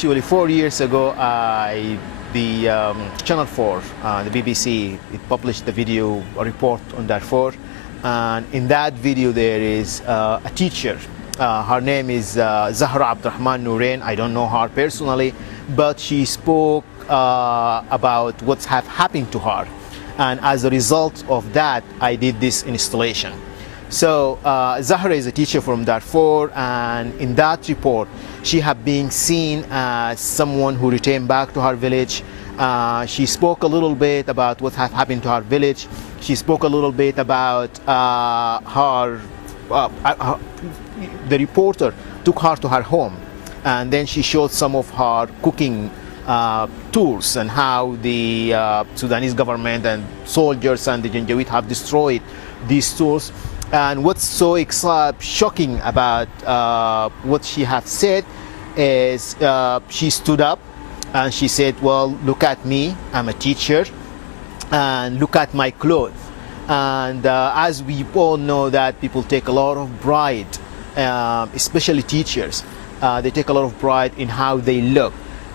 Actually, 4 years ago, Channel 4, the BBC, it published the video, a report on Darfur. And in that video, there is a teacher. Her name is Zahra Abdurrahman Nourain. I don't know her personally, but she spoke about what's happened to her. And as a result of that, I did this installation. So Zahra is a teacher from Darfur, and in that report, she had been seen as someone who returned back to her village. She spoke a little bit about what had happened to her village. She spoke a little bit about the reporter took her to her home, and then she showed some of her cooking tools and how the Sudanese government and soldiers and the Janjaweed have destroyed these tools. And what's so shocking about what she has said is she stood up and she said, well, look at me, I'm a teacher, and look at my clothes. And as we all know that people take a lot of pride, especially teachers, they take a lot of pride in how they look.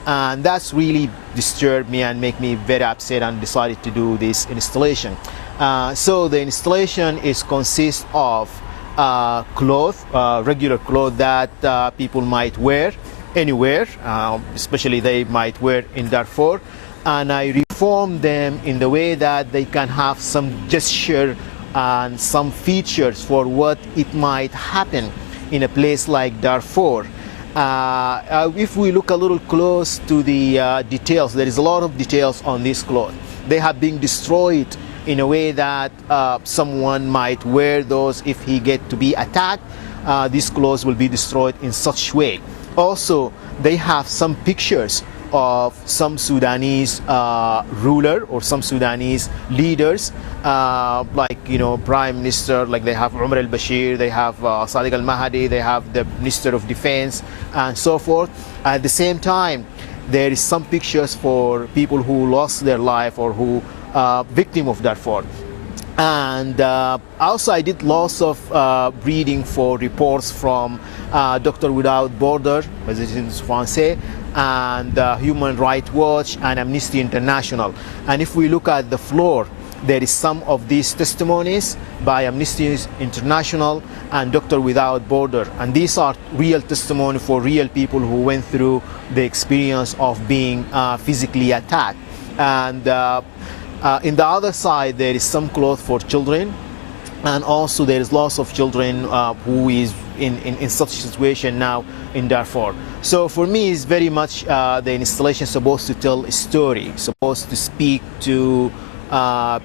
And that's really disturbed me and make me very upset, and decided to do this installation. So the installation consists of clothes, regular clothes that people might wear anywhere, especially they might wear in Darfur. And I reform them in the way that they can have some gesture and some features for what it might happen in a place like Darfur. If we look a little close to the details, there is a lot of details on this cloth. They have been destroyed in a way that someone might wear those if he get to be attacked. These clothes will be destroyed in such way. Also, they have some pictures of some Sudanese ruler or some Sudanese leaders, like, you know, prime minister, like they have Umar al-Bashir, they have Sadiq al-Mahdi, they have the minister of defense, and so forth. At the same time, there is some pictures for people who lost their life or who victim of Darfur. And also I did lots of reading for reports from Doctor Without Border, Médecins Français, and Human Rights Watch and Amnesty International. And if we look at the floor, there is some of these testimonies by Amnesty International and Doctor Without Border. And these are real testimony for real people who went through the experience of being physically attacked. And in the other side, there is some clothes for children, and also there is lots of children who is in such a situation now in Darfur. So for me, it's very much the installation supposed to tell a story, supposed to speak to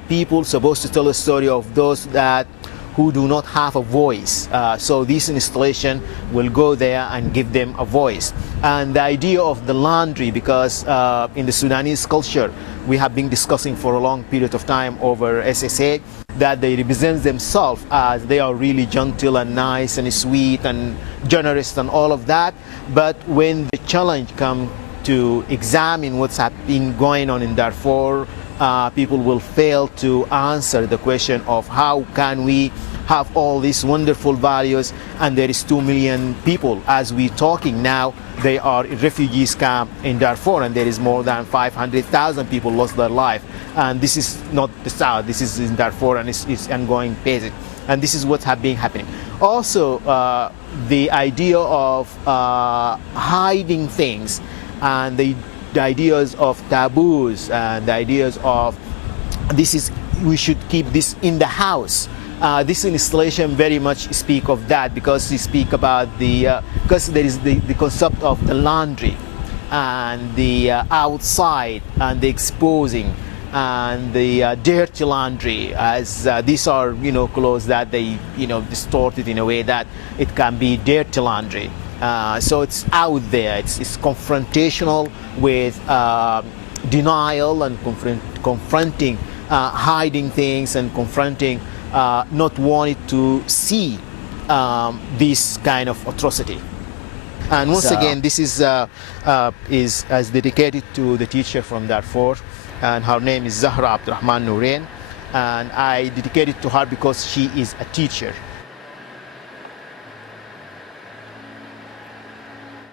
people, supposed to tell a story of those who do not have a voice. So this installation will go there and give them a voice. And the idea of the laundry, because in the Sudanese culture, we have been discussing for a long period of time over SSA, that they represent themselves as they are really gentle and nice and sweet and generous and all of that. But when the challenge comes to examine what's been going on in Darfur, people will fail to answer the question of how can we have all these wonderful values, and there is 2 million people as we're talking now. They are in refugees camp in Darfur, and there is more than 500,000 people lost their life. And this is not the south, this is in Darfur, and it's ongoing basic. And this is what has been happening. Also, the idea of hiding things, and the ideas of taboos, and the ideas of we should keep this in the house. This installation very much speak of that, because we speak about because there is the concept of the laundry and the outside and the exposing and the dirty laundry, as these are, you know, clothes that they, you know, distorted in a way that it can be dirty laundry. So it's out there, it's confrontational with denial and confronting, hiding things, and confronting not wanting to see this kind of atrocity. And once again, this is dedicated to the teacher from Darfur, and her name is Zahra Abdurrahman Nourain, and I dedicate it to her because she is a teacher.